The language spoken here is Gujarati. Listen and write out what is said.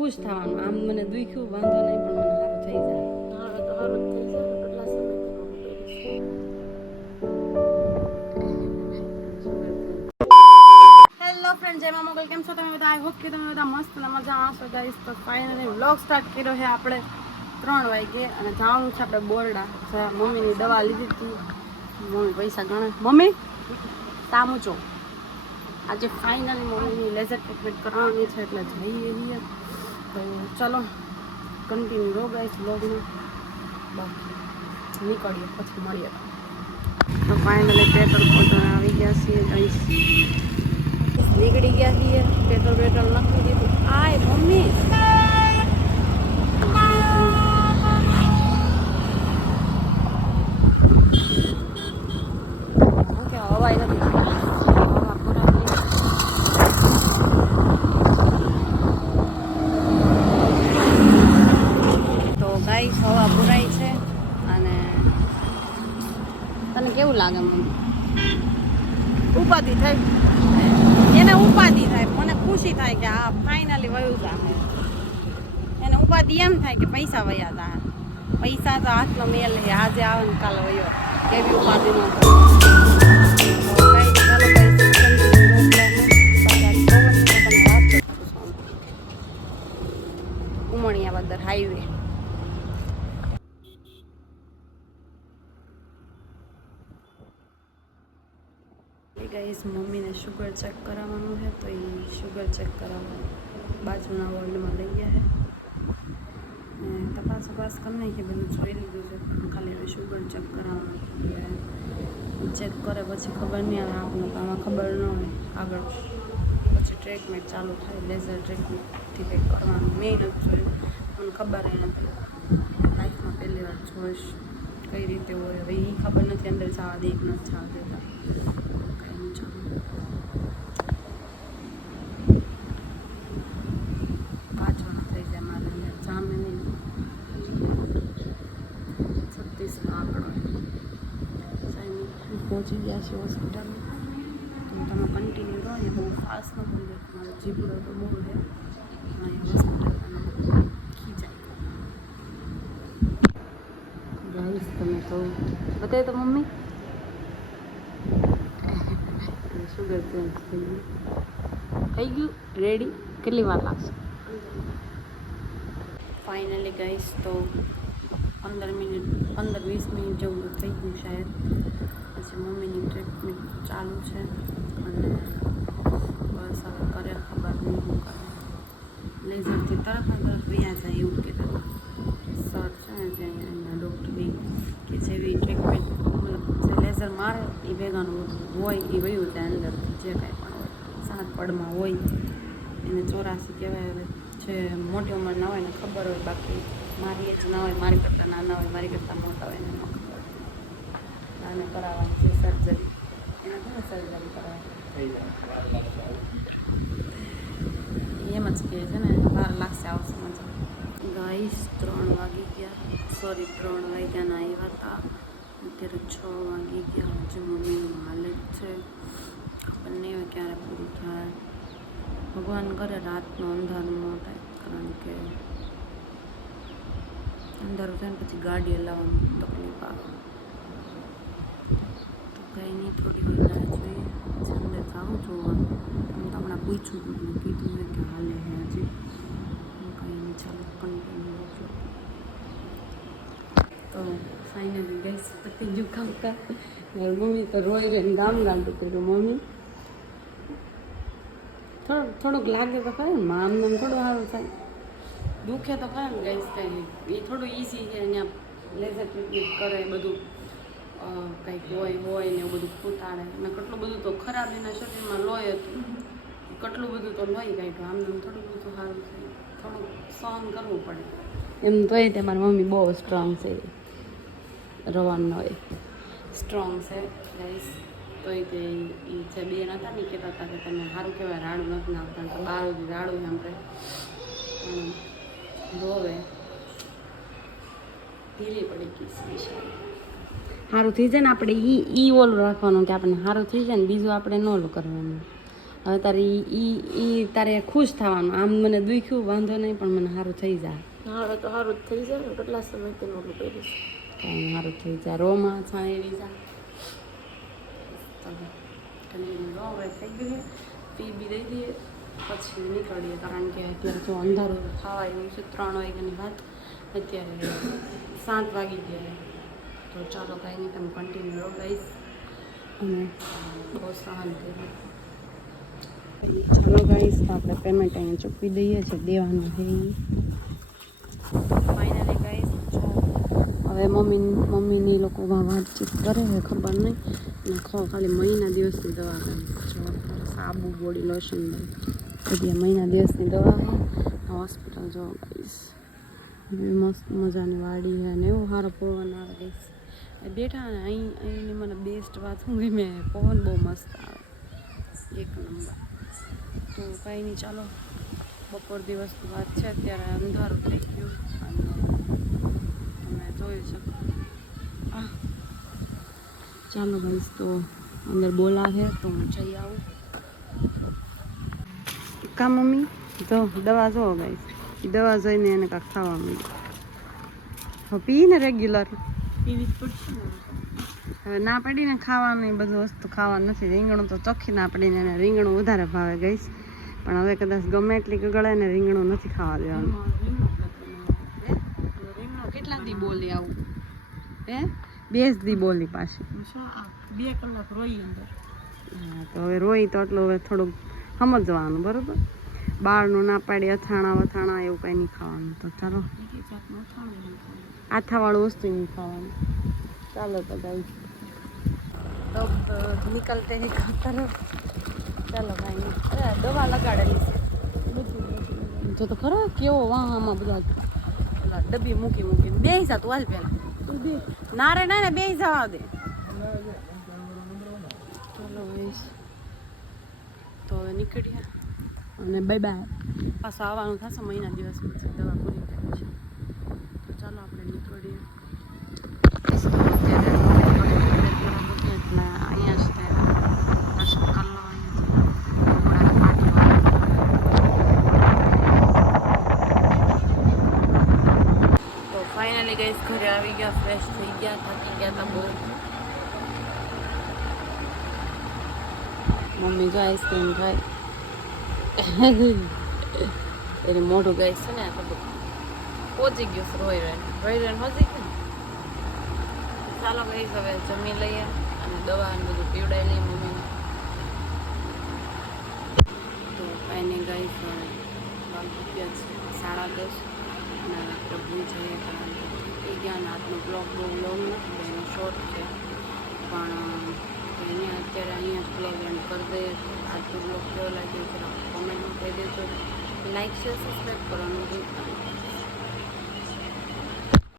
ખુશ થવાનું. આમ મને દુખ્યું વાંધો નહીં, પણ મને સારું થઈ જાય. હવે તો સારું થઈ જાય. કેટલા સમય હેલો ફ્રેન્ડ, જય મોગલ. કેમ છો તમે બધા? આઈ હોપ કે તમે બધા મસ્ત અને મજામાં હશો ગાઈસ. તો ફાઇનલી વ્લોગ સ્ટાર્ટ કર્યો છે આપણે 3 વાગે અને જવાનું છે આપણે બોરડા. મમ્મીની દવા લીધી હતી. મમ્મી પૈસા ગણે. મમ્મી તામુચો આજે ફાઇનલી મમ્મીની લેઝર ટ્રીટમેન્ટ કરવાની છે, એટલે જઈએ છીએ. તો ચલો કન્ટિન્યુ રહો ગાઈસ વ્લોગમાં. બાકી નીકળીએ, પછી મળીએ. તો ફાઇનલી પેટ્રોલ પંપ આવી ગયા છીએ ગાઈસ. નીકળી ગયા છીએ. પેટ્રોલ નાખી દીધું. આય મમ્મી ઓકે હવાઈ નથી. હવા પુરાવી તો ગાઈસ હવા પુરાઈ છે. અને તને કેવું લાગે મમ્મી? ઉપાધિ થાય એને, ઉપાધિ થાય. મને ખુશી થાય કે આ ફાઇનલી વયું જાય. એને ઉપાધિ એમ થાય કે પૈસા વયા જાય. પૈસા તો હાથનો મેલ છે, આજે આવે ને કાલે વયો. એવી ઉપાધિ ન ઉમણિયા બદર હાઈવે. ગાઈસ મમ્મીને શુગર ચેક કરાવવાનું છે, તો એ શુગર ચેક કરાવવા બાજુના વોર્ડમાં લઈ ગયા છે. તપાસ કરી નાખી, બધું જોઈ લીધું છે. ખાલી હવે શુગર ચેક કરાવવાનું. ચેક કરે પછી ખબર નહીં આવે આપણને. તો આમાં ખબર ન હોય આગળ. પછી ટ્રીટમેન્ટ ચાલુ થાય. લેઝર ટ્રીટમેન્ટથી કંઈક કરવાનું. મેં નથી જોયું, મને ખબર નથી. લાઈફમાં પહેલી વાર જોઈશ કઈ રીતે હોય. હવે એ ખબર નથી અંદર જવા દે કે નથી જવા દેતા. પાછળનો થઈ જાય મારે જામે નહીં. 36નો આંકડો પહોંચી ગયા છે હોસ્પિટલમાં. તો તમે કન્ટિન્યુ રહો. ને બહુ ફાસ્ટ ન બોલે, મારો જીભડો તો બહુ છે. હોસ્પિટલ ખીચાય ગાઈસ. તમે તો બતાવે તો મમ્મી શુગર ચેન્જ થઈ ગયું. રેડી? કેટલી વાર લાગશે? ફાઇનલી ગાઈસ તો 15-20 મિનિટ જેવું થઈ ગયું શાયદ. પછી મમ્મીની ટ્રીટમેન્ટ ચાલુ છે. અને બસ હવે કરે ખબર નહીં શું કરે. લેઝરથી તરત વ્યા જાય એવું કીધું સર છે ને જે એના ડૉક્ટર બી કે જેવી ટ્રીટમેન્ટ મતલબ જે લેઝર મારે એ ભેગાનું હોય એ વયું જાય અંદર. જે કાંઈ પણ હોય 7 પડમાં હોય એને 84 કહેવાય. હવે જે મોટી ઉંમરના હોય ને ખબર હોય. બાકી મારી એજ ના હોય, મારી કરતાં નાના હોય, મારી કરતાં મોટા હોય એને ન ખબર. આને કરાવવાની છે સર્જરી. એને ઘણી સર્જરી કરાવવાની એમ જ કહે છે ને, વાર લાગશે આવશે મજા. ગાઈસ 3 વાગી ગયા. સોરી 3 વાગ્યાના આવ્યા હતા. અત્યારે 6 વાગી ગયા. હજુ મમ્મીનું હાલત છે. ખબર નહીં હોય ક્યારે પૂરું થાય. ભગવાન કરે રાતનો અંધારું ન થાય. કારણ કે અંધારું થાય ને પછી ગાડી હલાવવાની તકલીફ આવે. તો કંઈ નહીં, થોડી વાર રાહ જોઈએ. અંદર જાઉં જોવાનું. હું તો હમણાં પૂછું હતું, મેં કીધું મેં કે હાલે હે હજી. હું કંઈ નહીં, ચાલો કન્ટિન્યુ રાખજો. તો ફાઇનલી ગઈ પતી ગયું કામકાજ. મારી મમ્મી તો રોઈ રહીને ગામ ગાંડું કર્યું. મમ્મી થોડુંક લાગે તો ખરે ને, આમને થોડું સારું થાય. દુખે તો ખરે ને ગઈશ. કંઈ એ થોડું ઇઝી છે. અહીંયા લેઝર ટ્રીટમેન્ટ કરે બધું. કંઈક હોય ને એવું બધું ફૂટાડે. અને કેટલું બધું તો ખરાબ એના શરીરમાં લોહી હતું. કેટલું બધું તો લોહી કાઢ્યું. આમને થોડું બધું સારું થાય. થોડુંક સહન કરવું પડે એમ. તોય તે મારી મમ્મી બહુ સ્ટ્રોંગ છે. રવાનું હોય સ્ટ્રોંગ છે ગાઈસ. તોય તે એ જે બેન હતા ને કહેતા હતા કે તમે સારું કહેવાય રાડું નથી નાખતા. તો 12 સુધી રાડું આપણે રોવે ઢીલી પડી ગઈ છે. સારું થઈ જાય ને આપણે ઓલું રાખવાનું કે આપણને સારું થઈ જાય ને બીજું આપણે ન ઓલું કરવાનું. હવે તારે ઈ તારે ખુશ થવાનું. આમ મને દુખ્યું વાંધો નહીં, પણ મને સારું થઈ જાય. હવે તો સારું જ થઈ જાય ને, કેટલા સમયથી નોટું પહેરીશ. કાંઈ સારું થઈ જાય. રોમાં છાંયડી જાય ઠંડીનું રો હવે થઈ ગયું. પી બી દઈ દઈએ પછી નીકળીએ, કારણ કે અત્યારે જો અંધારું ખાવા આવ્યું છે. 3 વાગ્યાની વાત, અત્યારે 7 વાગી ગયા. તો ચાલો કાંઈ નહીં, તમે કન્ટિન્યુ રહો ગાઈસ, અને બહુ શાંતિ. ચાલો ગાઈસ, આપણે પેમેન્ટ અહીંયા ચૂકવી દઈએ છીએ, દેવાનું છે ફાઇનલી ગાઈસ. હવે મમ્મીની લોકો વાતચીત કરે છે, ખબર નહીં. અને ખાલી મહિના દિવસની દવા કરી, સાબુ બોડી લોશન બધી મહિના દિવસની દવા છે. હોસ્પિટલ જો ગાઈસ, મસ્ત મજાની વાડી છે ને એવું સારો પવન આવે ગાઈસ. બેઠા ને અહીંની મને બેસ્ટ વાત શું ગમે, પવન બહુ મસ્ત આવે, એક નંબર. તો કાંઈ નહીં, ચાલો બપોર દિવસની વાત છે. અત્યારે અંધારું થઈ ગયું અને તમે જોઈ શકો. ચાલો ગાઈસ, તો અંદર બોલાવે તો હું જઈ આવું. કા મમ્મી જો દવા જો ગાઈસ, દવા જોઈને એને કાંઈક ખાવા માંડી. હવે પીને રેગ્યુલર પીવી જ પડશે ને. હવે ના પડીને ખાવાનું, એ બધું વસ્તુ ખાવાનું નથી. રીંગણું તો ચોખ્ખી ના પડીને, એને રીંગણું વધારે ભાવે ગઈશ. પણ હવે કદાચ ગમે એટલી ગળે ને રીંગણું નથી ખાવા દેવાનું. રીંગણું કેટલા દી બોલી આવું હે? 2 દી બોલી પાછી. 2 કલાક રોઈ અંદર. હા, તો હવે રોઈ તો એટલું હવે થોડુંક સમજવાનું, બરાબર. બહારનું ના પાડી, અથાણા વથાણા એવું કંઈ નહીં ખાવાનું. તો ચાલો, આથાવાળું વસ્તુ નહીં ખાવાનું. ચાલો તો ગાઈસ, તો નીકળતે હી ખાતર. ચાલો ભાઈ, અરે દવા લગાડેલી છે જો તો ખરો કેવો વાહમાં બધા ડબ્બી મૂકી બે હિસા. તું હાલ પેલા ના રે ના બે હિસા દે. ચાલો ગાઈસ, તો હવે નીકળ્યા અને બાય બાય. પાછું આવવાનું થશે મહિના દિવસ પછી, દવા પૂરી થઈ છે. તો ચાલો આપણે નીકળીએ. એટલે અહીંયા જ દર્શન કરી લો. તો ફાઇનલી ગાઈસ ઘરે આવી ગયા, ફ્રેશ થઈ ગયા, થાકી ગયા હતા બહુ. મમ્મી જો આઈસ્ક્રીમ ખાય, એની મોઢું ગાઈસ છે ને પહોંચી ગયું છે. રોઈ રેન પહોંચી ગયું. ચાલો ગાઈસ, હવે જમી લઈએ અને દવા ને બધું પીવડાવી લઈએ મમ્મીને. તો કાંઈ નહીં ગાઈસ, વાગી ગયા છે 10:30 અને આપણે ભૂલ જઈએ, કારણ કે થઈ ગયા. આજનો બ્લોગ બહુ લોંગ નથી, એનો શોર્ટ છે, પણ અહીંયા અત્યારે બ્લોગ એન્ડ કરી દઈએ. આજનો બ્લોગ કેવો લાગ્યો છે કોમેન્ટમાં કહી દેજો. લાઈક શેર સબસ્ક્રાઈબ કરવાનું ભૂલતા નહીં.